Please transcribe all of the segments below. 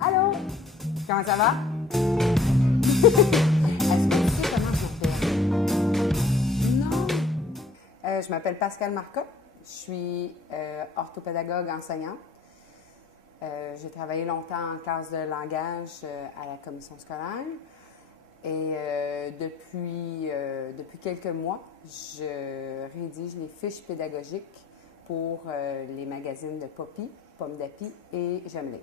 Allô? Comment ça va? Est-ce que tu sais comment je m'appelle? Non. Je m'appelle Pascale Marcotte. Je suis orthopédagogue enseignante. J'ai travaillé longtemps en classe de langage à la commission scolaire. Et depuis quelques mois, je rédige les fiches pédagogiques pour les magazines de Poppy, Pomme d'Api et J'aime lire.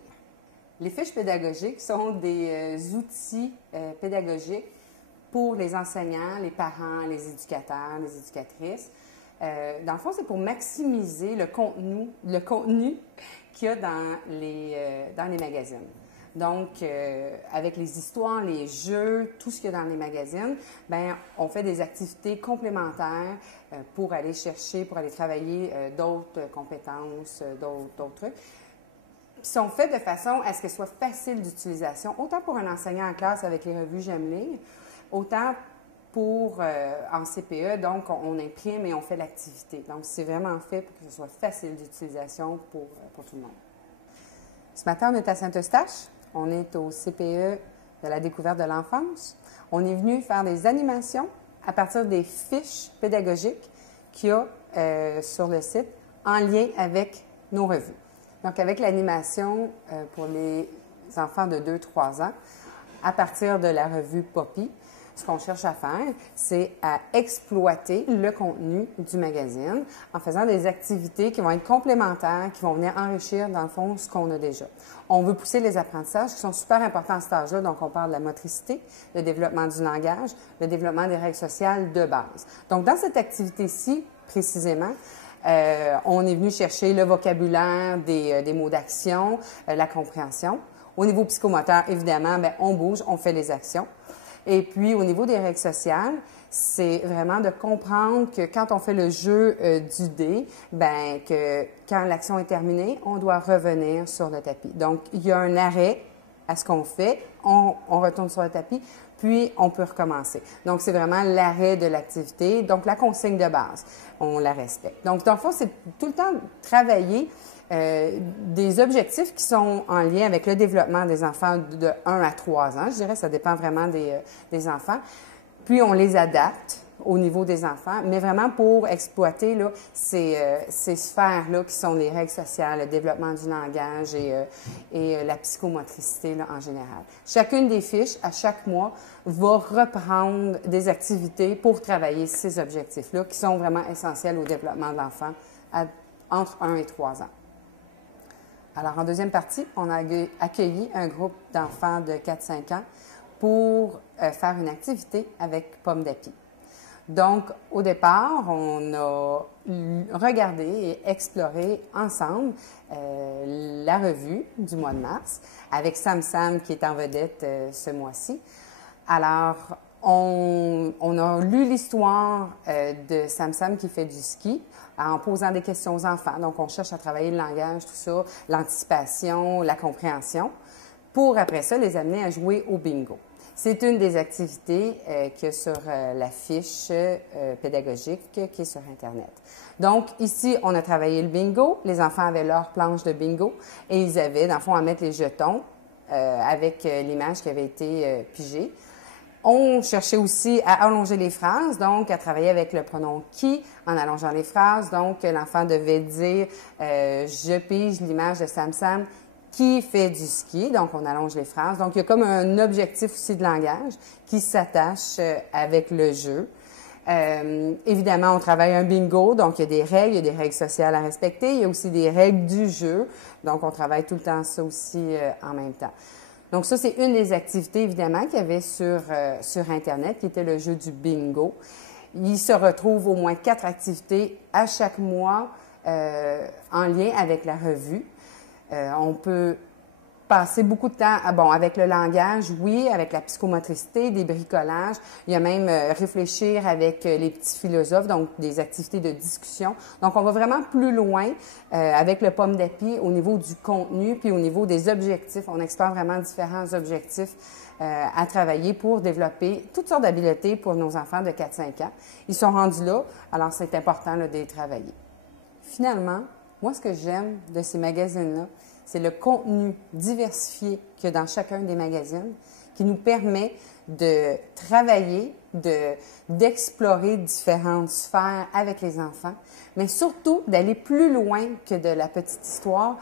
Les fiches pédagogiques sont des outils pédagogiques pour les enseignants, les parents, les éducateurs, les éducatrices. Dans le fond, c'est pour maximiser le contenu qu'il y a dans les magazines. Donc, avec les histoires, les jeux, tout ce qu'il y a dans les magazines, bien, on fait des activités complémentaires pour aller chercher, pour aller travailler d'autres compétences, d'autres trucs. Qui sont faits de façon à ce qu'elles soient faciles d'utilisation, autant pour un enseignant en classe avec les revues J'aime lire, autant pour en CPE, donc on imprime et on fait l'activité. Donc, c'est vraiment fait pour que ce soit facile d'utilisation pour tout le monde. Ce matin, on est à Saint-Eustache. On est au CPE de la découverte de l'enfance. On est venu faire des animations à partir des fiches pédagogiques qu'il y a sur le site en lien avec nos revues. Donc, avec l'animation pour les enfants de 2-3 ans, à partir de la revue Poppy, ce qu'on cherche à faire, c'est à exploiter le contenu du magazine en faisant des activités qui vont être complémentaires, qui vont venir enrichir, dans le fond, ce qu'on a déjà. On veut pousser les apprentissages qui sont super importants à cet âge-là. Donc, on parle de la motricité, le développement du langage, le développement des règles sociales de base. Donc, dans cette activité-ci, précisément, on est venu chercher le vocabulaire des mots d'action, la compréhension. Au niveau psychomoteur, évidemment, bien, on bouge, on fait les actions. Et puis, au niveau des règles sociales, c'est vraiment de comprendre que quand on fait le jeu du dé, bien, que quand l'action est terminée, on doit revenir sur le tapis. Donc, il y a un arrêt à ce qu'on fait, on retourne sur le tapis, puis on peut recommencer. Donc, c'est vraiment l'arrêt de l'activité. Donc, la consigne de base, on la respecte. Donc, dans le fond, c'est tout le temps travailler des objectifs qui sont en lien avec le développement des enfants de 1 à 3 ans. Je dirais, ça dépend vraiment des enfants. Puis, on les adapte au niveau des enfants, mais vraiment pour exploiter là, ces sphères-là qui sont les règles sociales, le développement du langage et la psychomotricité là, en général. Chacune des fiches, à chaque mois, va reprendre des activités pour travailler ces objectifs-là qui sont vraiment essentiels au développement de l'enfant entre 1 et 3 ans. Alors, en deuxième partie, on a accueilli un groupe d'enfants de 4-5 ans pour faire une activité avec Pomme d'Api. Donc, au départ, on a regardé et exploré ensemble la revue du mois de mars avec Sam Sam qui est en vedette ce mois-ci. Alors, on a lu l'histoire de Sam Sam qui fait du ski en posant des questions aux enfants. Donc, on cherche à travailler le langage, tout ça, l'anticipation, la compréhension, pour après ça les amener à jouer au bingo. C'est une des activités qu'il y a sur la fiche pédagogique qui est sur Internet. Donc, ici, on a travaillé le bingo. Les enfants avaient leur planche de bingo et ils avaient, dans le fond, à mettre les jetons avec l'image qui avait été pigée. On cherchait aussi à allonger les phrases, donc à travailler avec le pronom qui en allongeant les phrases. Donc, l'enfant devait dire je pige l'image de Sam Sam qui fait du ski. Donc, on allonge les phrases. Donc, il y a comme un objectif aussi de langage qui s'attache avec le jeu. Évidemment, on travaille un bingo, donc il y a des règles sociales à respecter. Il y a aussi des règles du jeu. Donc, on travaille tout le temps ça aussi en même temps. Donc, ça, c'est une des activités, évidemment, qu'il y avait sur Internet, qui était le jeu du bingo. Il se retrouve au moins 4 activités à chaque mois en lien avec la revue. On peut passer beaucoup de temps avec le langage, oui, avec la psychomotricité, des bricolages. Il y a même réfléchir avec les petits philosophes, donc des activités de discussion. Donc, on va vraiment plus loin avec le Pomme d'Api au niveau du contenu puis au niveau des objectifs. On explore vraiment différents objectifs à travailler pour développer toutes sortes d'habiletés pour nos enfants de 4-5 ans. Ils sont rendus là, alors c'est important là, de les travailler. Finalement, moi, ce que j'aime de ces magazines-là, c'est le contenu diversifié qu'il y a dans chacun des magazines qui nous permet de travailler, d'explorer différentes sphères avec les enfants, mais surtout d'aller plus loin que de la petite histoire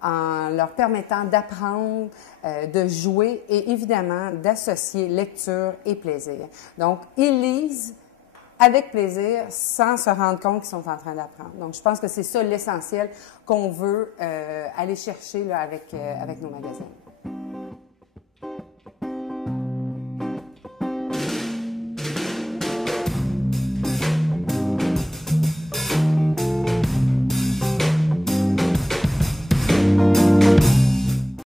en leur permettant d'apprendre, de jouer et évidemment d'associer lecture et plaisir. Donc, ils lisent avec plaisir sans se rendre compte qu'ils sont en train d'apprendre. Donc, je pense que c'est ça l'essentiel qu'on veut aller chercher là, avec nos magazines.